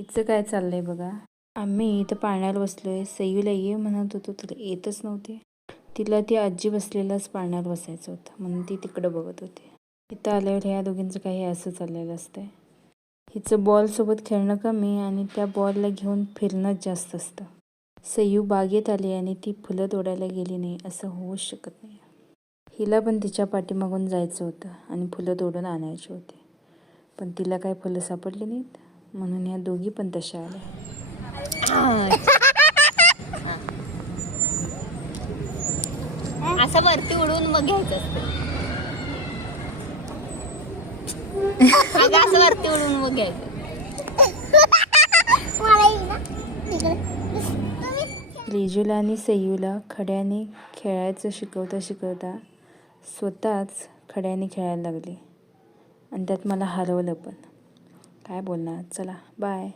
हिचं काय चाललंय बघा. आम्ही इथं पाळण्याला बसलोय. सयूला ये म्हणत होतो, तुला येतच नव्हते. तिला ती आजी बसलेलाच पाळण्याला बसायचं होतं म्हणून ती तिकडं बघत होती. इथं आल्यावर ह्या दोघींचं काही असं चाललेलं असतंय. हिचं बॉलसोबत खेळणं कमी आणि त्या बॉलला घेऊन फिरणंच जास्त असतं. सयू बागेत आली आणि ती फुलं तोडायला गेली नाही असं होऊच शकत नाही. हिला पण तिच्या पाठीमागून जायचं होतं आणि फुलं तोडून आणायची होती, पण तिला काय फुलं सापडली नाहीत म्हणून ह्या दोघी पण तशा आल्या. असं वरती उडवून मग घ्यायचं असतं. अगं असं वरती उडवून मग घ्यायचं. रिजूला आणि सयूला खड्याने खेळायचं शिकवता शिकवता स्वतःच खड्याने खेळायला लागली आणि त्यात मला हरवलं पण. काय बोलणार. चला बाय.